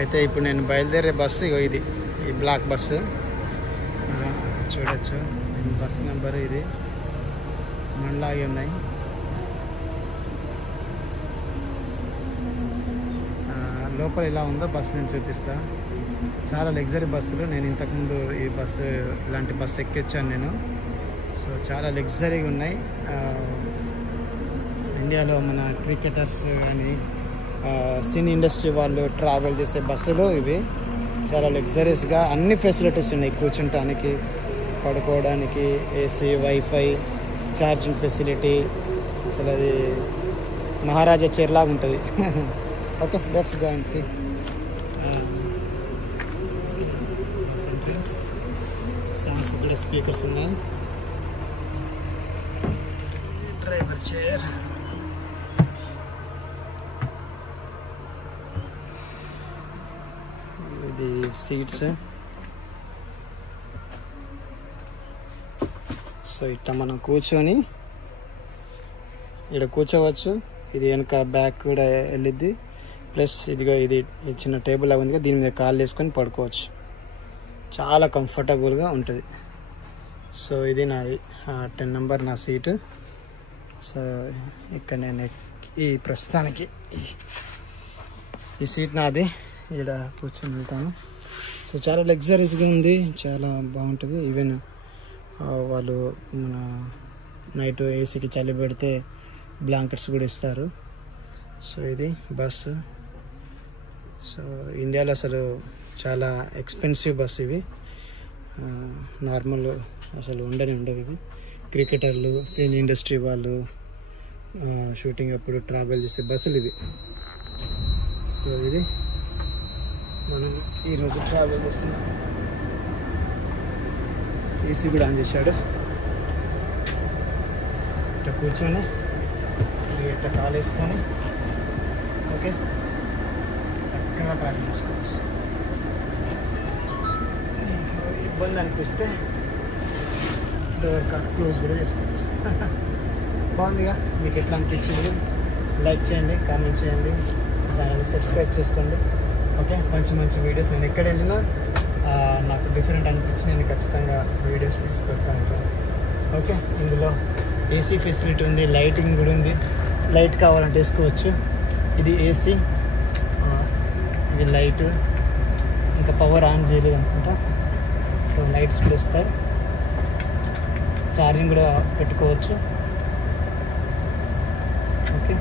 అయితే ఇప్పుడు నేను బయలుదేరే బస్సు ఇగో ఇది, ఈ బ్లాక్ బస్సు చూడొచ్చు. బస్ నెంబర్ ఇది, మనలాగే ఉన్నాయి. లోపల ఎలా ఉందో బస్సు నేను చూపిస్తా. చాలా లగ్జరీ బస్సులు. నేను ఇంతకుముందు ఈ బస్సు, ఇలాంటి బస్సు ఎక్కించాను నేను. సో చాలా లగ్జరీగా ఉన్నాయి. ఇండియాలో మన క్రికెటర్స్ కానీ సినీ ఇండస్ట్రీ వాళ్ళు ట్రావెల్ చేసే బస్సులు ఇవి. చాలా లగ్జరీస్గా అన్ని ఫెసిలిటీస్ ఉన్నాయి. కూర్చుంటానికి, పడుకోవడానికి, ఏసీ, వైఫై, ఛార్జింగ్ ఫెసిలిటీ. అసలు అది మహారాజా చైర్ లాగా ఉంటుంది. Okay, let's go and see. Songs ఇక్కడ స్పీకర్స్ ఉన్నాయి. డ్రైవర్ చైర్, ఇది సీట్స్. సో ఇట్లా మనం కూర్చొని ఇక్కడ కూర్చోవచ్చు. ఇది వెనక బ్యాక్ కూడా వెళ్ళిద్ది. ప్లస్ ఇదిగో ఇది చిన్న టేబుల్ లాగా ఉంది, దీని మీద కాళ్ళు వేసుకొని పడుకోవచ్చు. చాలా కంఫర్టబుల్గా ఉంటుంది. సో ఇది నాది 10 నెంబర్ నా సీటు. సో ఇక్కడ నేను ఈ ప్రస్తుతానికి ఈ సీట్ నాది, ఇక్కడ కూర్చొని వెళ్తాను. సో చాలా లగ్జరీస్గా ఉంది, చాలా బాగుంటుంది. ఈవెన్ వాళ్ళు మన నైట్ ఏసీకి చలి పెడితే బ్లాంకెట్స్ కూడా ఇస్తారు. సో ఇది బస్సు. సో ఇండియాలో అసలు చాలా ఎక్స్పెన్సివ్ బస్సు ఇవి. నార్మల్ అసలు ఉండవు ఇవి. క్రికెటర్లు, సినీ ఇండస్ట్రీ వాళ్ళు షూటింగ్ అప్పుడు ట్రావెల్ చేసే బస్సులు ఇవి. సో ఇది మనం ఈరోజు ట్రావెల్ చేస్తున్నాం. ఏసీ కూడా ఆన్ చేశాడు. ఇట్లా కూర్చొని ఇట్లా కాలు వేసుకొని ఓకే చక్కగా ట్రావెల్ చేసుకోవచ్చు. ఇబ్బంది అనిపిస్తే డోర్ క్లోజ్ కూడా చేసుకోవచ్చు. బాగుందిగా. మీకు ఎట్లా అనిపించింది? లైక్ చేయండి, కామెంట్ చేయండి, ఛానల్ని సబ్స్క్రైబ్ చేసుకోండి. ఓకే, మంచి మంచి వీడియోస్ నేను ఎక్కడ వెళ్ళినా నాకు డిఫరెంట్ అనిపించి నేను ఖచ్చితంగా వీడియోస్ తీసి పెడతాను. ఓకే, ఇందులో ఏసీ ఫెసిలిటీ ఉంది, లైటింగ్ కూడా ఉంది. లైట్ కావాలంటే వేసుకోవచ్చు. ఇది ఏసీ, ఇది లైట్. ఇంకా పవర్ ఆన్ చేయలేదు అనుకుంటా. సో లైట్స్ కూడా వస్తాయి. ఛార్జింగ్ కూడా పెట్టుకోవచ్చు. ఓకే.